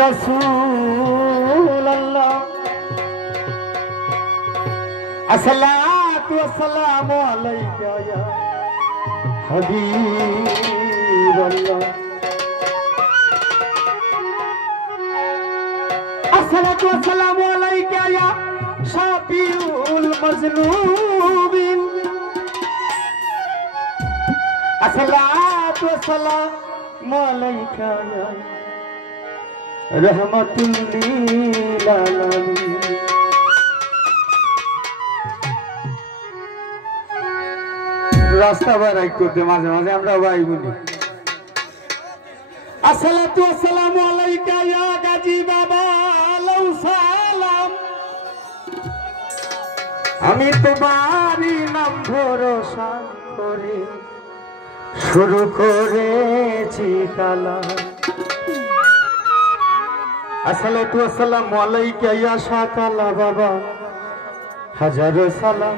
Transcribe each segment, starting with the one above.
রাসূলুল্লাহ আসসালাতু ওয়াসসালামু আলাইকা ইয়া হাবিবাল্লাহ আসসালাতু ওয়াসসালামু আলাইকা ইয়া শাফিউল মাজলুবিন আসসালাতু ওয়াসসালামু আলাইকা ইয়া रहमतुल लिल आलमीन रास्ता बाराई करते माঝে মাঝে আমরা ভাই বলি আসসালাতু ওয়াসসালামু আলাইকা ইয়া গাজী বাবা লাউ সালাম আমি তোমারই নাম ভরসা করে শুরু করেছি কালাম আসসালাতু ওয়াসসালামু আলাইকা ইয়া শাকালা বাবা হাজারো সালাম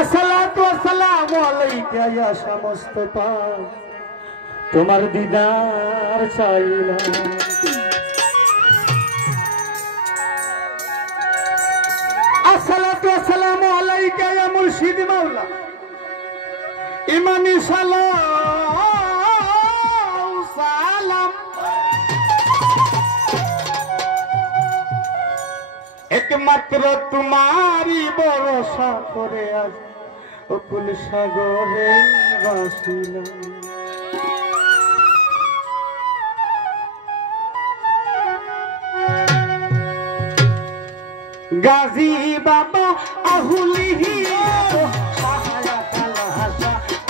আসসালাতু ওয়াসসালামু আলাইকা ইয়া শামুস্তাফা তোমার দিদার চাইলাম আসসালাতু ওয়াসসালামু আলাইকা ইয়া মুর্শিদ মাওলা ইমানি সালাম একমাত্র তোমারই ভরসা করে আজ অকুল সাগরে ভাসিলাম গাজী বাবা আহুলিয়া সাহায়াত আল্লাহ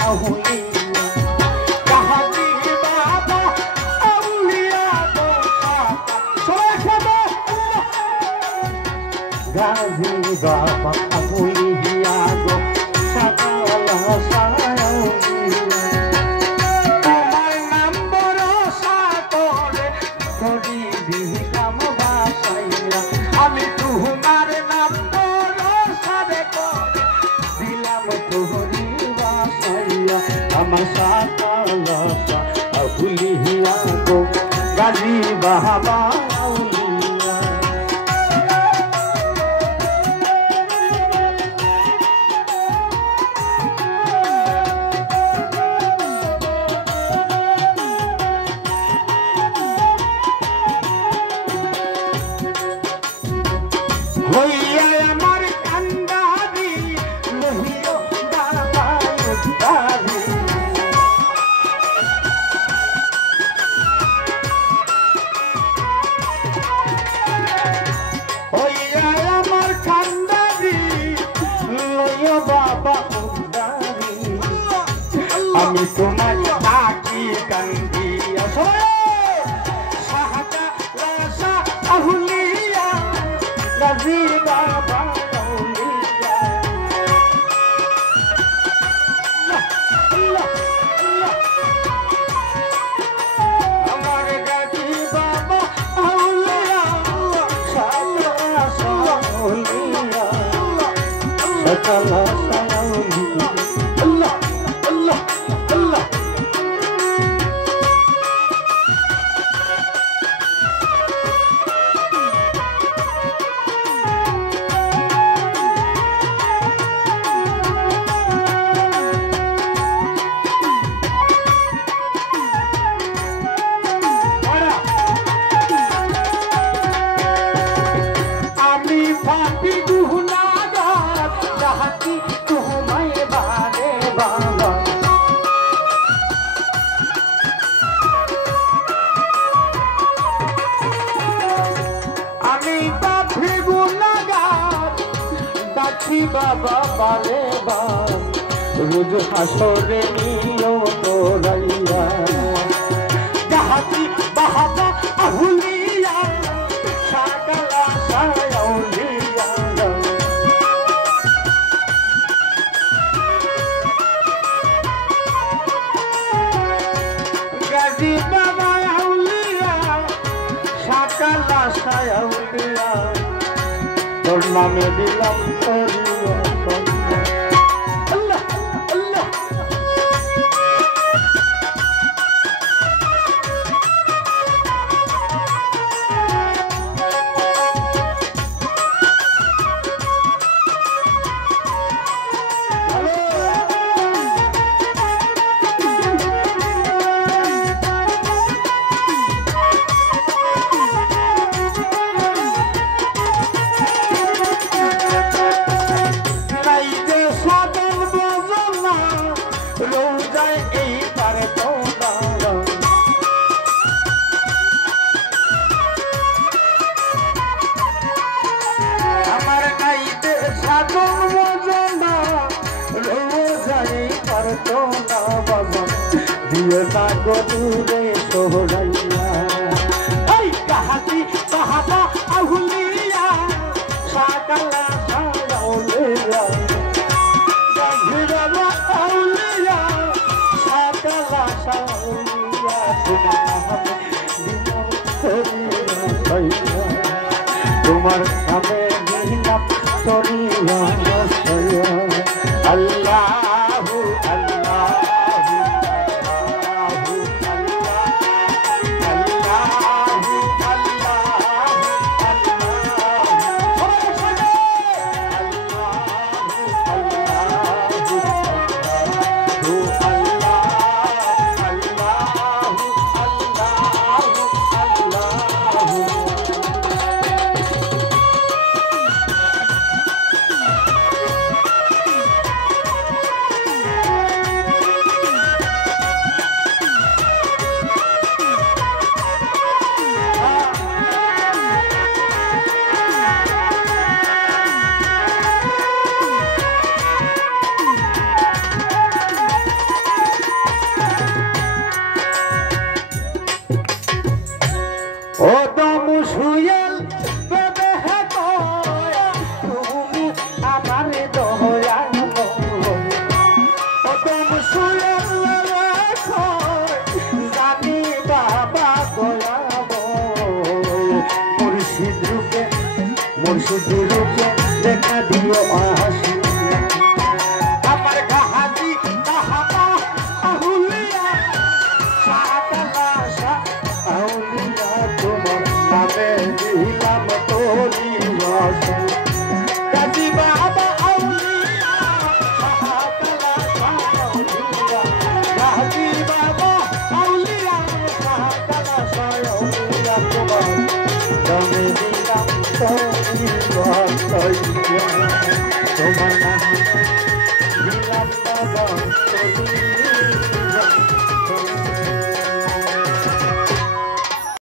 আহুলিয়া গাজী বাবা আহুলিয়া গাজী বাবা আহুলিয়া গো সাকালা সায়াউলিয়া তোমার নাম ভরসা করে করি দিলাম বাসাইয়া আমি তোমার নাম ভরসা করে দিলাম তোহরি বাসাইয়া আমার সাকালা আহুলিয়া গো গাজী বাবা আমি তোমার আকি কান্দিয়া শাহজালাশা আহুলিয়া গাজী বাবা আউলিয়া আমার গাজী বাবা আউলিয়া শাহজালাশা আউলিয়া শাহজালাশা আউলিয়া আল্লাহ আল্লাহ আল্লাহ আমি পাপী গুনাহগার যাহাকি তোমায় বারে বাবা আমি পাপী গুনাহগার ডাকি বাবা বারে বার রোজ হাসরে নিও তোরাইয়া যাহাকি বাবা আহুলিয়া শাকালা সায়াউলিয়া গাজী বাবা আউলিয়া শাকালা সায়াউলিয়া তোর নামে দিলাম আল্লাহ আল্লাহ গদুরে সোহরাইয়া এই কাহাতি কাহাতা আহুলিয়া সাকালা সাউলিয়া গাজিবাবা আউলিয়া সাকালা সাউলিয়া তোমার নামে দিলাম তরিয়া আল্লাহু আল্লাহু আল্লাহু আল্লাহু ও দম সুয়েল বেবে হে দয়া তুমি আমার দয়া ও দম সুয়েল জানি বাবা দয়া মুর্শিদ রূপে দেখা দিও হাসি আমার কাহাতি কাহাতা আহুলিয়া সাকালা আউলিয়া তোমার নামে দিলাম তরিয়া গাজী বাবা আউলিয়া সাকালা আউলিয়া গাজী বাবা আউলিয়া সাকালা আউলিয়া তোমার নামে দিলাম তরিয়া তোমার নামে দিলাম বাবা তরিয়া